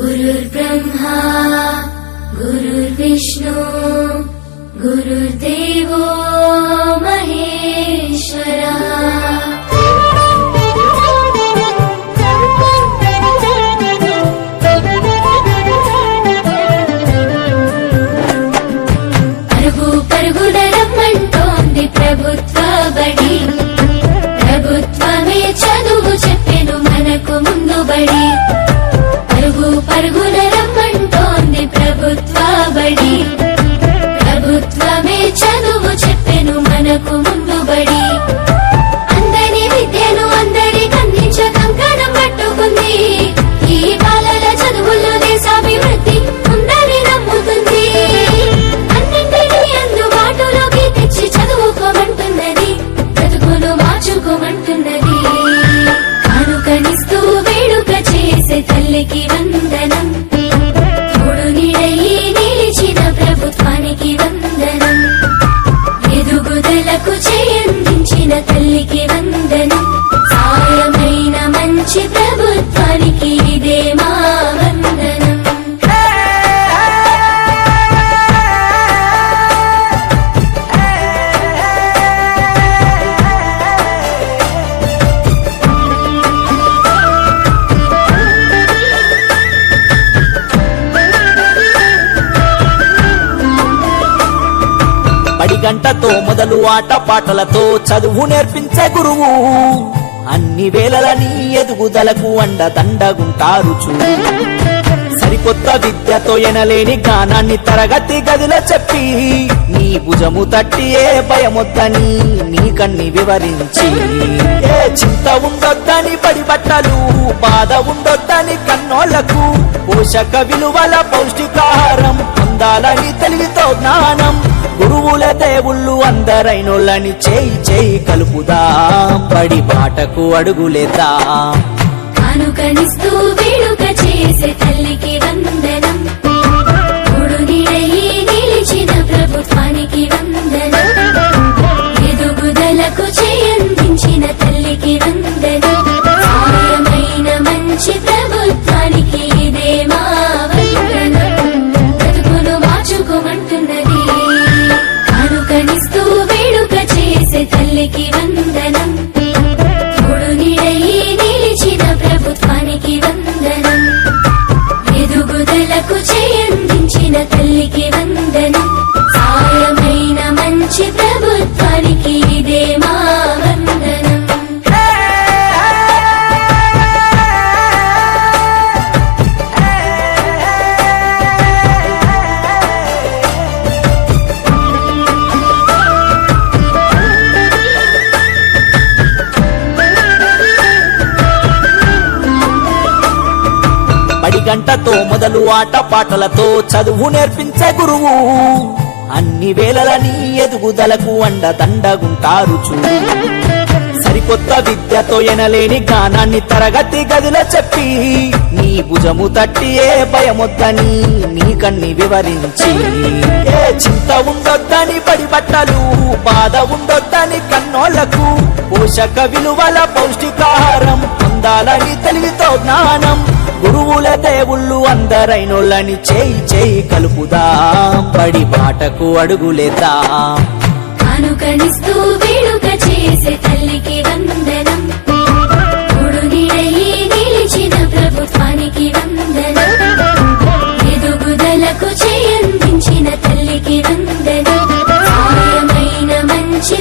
गुरुर्ब्रह्मा गुरुर्विष्णु गुरुर्देवो महेश्वरा। పరుగు పరుగున రమ్మంటోంది ప్రభుత్వ బడి, ప్రభుత్వమే చదువు చెప్పెను మనకు ముందు బడి. పరుగు పరుగున రమ్మంటోంది ప్రభుత్వ బడి, ప్రభుత్వమే చదువు చెప్పెను మనకు ముందు బడి. అందరి విద్యను అందరికి అందించ కంకణం పట్టుకుంది, ఈ బాలల చదువుల్లో దేశాభివృద్ధి ఉందని నమ్ముతుంది. అన్నింటినీ అందుబాటులోకి తెచ్చి చదువుకోమంటున్నది, బ్రతుకును మార్చుకోమంటున్నది. కానుకనిస్తూ వేడుక చేసే తల్లికి వందనం, తోడు నీడయి నిలిచిన ప్రభుత్వానికి వందనం. ఎదుగుదలకు చేయందించిన తల్లికి వందనం, సాయమైన మంచి ప్రభుత్వానికి ఇదే మా వందనం. బడి గంటతో మొదలు ఆట పాటలతో చదువు నేర్పించే గురువు, అన్ని వేళలని ఎదుగుదలకు అండదండగుంటారు చూడు. సరికొత్త విద్యతో ఎనలేని జ్ఞానాన్ని తరగతి గదిలో చెప్పి, నీ భుజము తట్టి ఏ భయమొద్దని నీకన్ని వివరించి, ఏ చింత ఉండొద్దని బడి బట్టలు, బాధ ఉండొద్దని కన్నోళ్లకు, పోషక విలువల పౌష్టికాహారం పొందాలని తెలివితో జ్ఞానం. గురువుల దేవుళ్ళు అందరైనోళ్ళని చేయి చేయి కలుపుదాం, బడి బాటకు అడుగులేద్దాం. కానుకనిస్తూ వేడుక చేసే తల్లికి వందనం, తోడు నీడయి నిలిచిన ప్రభుత్వానికి వందనం. ఎదుగుదలకు చేయందించిన తల్లికి వందనం, సాయమైన మంచి ప్రభుత్వానికి ఇదే మా వందనం. బ్రతుకును మార్చుకోమంటున్నది, కానుకనిస్తూ వేడుక చేసే తల్లికి వందనం, తోడు నీడయి నిలిచిన ప్రభుత్వానికి వందనం. ఎదుగుదలకు చేయందించిన తల్లికి వందనం, సాయమైన మంచి ప్రభుత్వానికి ఇదే మా వందనం. బడి గంటతో మొదలు ఆట పాటలతో చదువు నేర్పించే గురువు, అన్ని వేళలని ఎదుగుదలకు అండదండగుంటారు చూడు. సరికొత్త విద్యతో ఎనలేని జ్ఞానాన్ని తరగతి గదిలో చెప్పి, నీ భుజము తట్టి ఏ భయమొద్దని నీకన్ని వివరించి, ఏ చింత ఉండొద్దని బడి బట్టలు, బాధ ఉండొద్దని కన్నోళ్లకు, పోషక విలువల పౌష్టికాహారం పొందాలని తెలివితో జ్ఞానం. గురువుల దేవుళ్ళు అందరైనోళ్ళని చేయి చేయి కలుపుదాం, బడి బాటకు అడుగులేద్దాం. కానుకనిస్తూ వేడుక చేసే తల్లికి వందనం, తోడు నీడయి నిలిచిన ప్రభుత్వానికి వందనం. ఎదుగుదలకు చేయందించిన తల్లికి వందనం, సాయమైన మంచి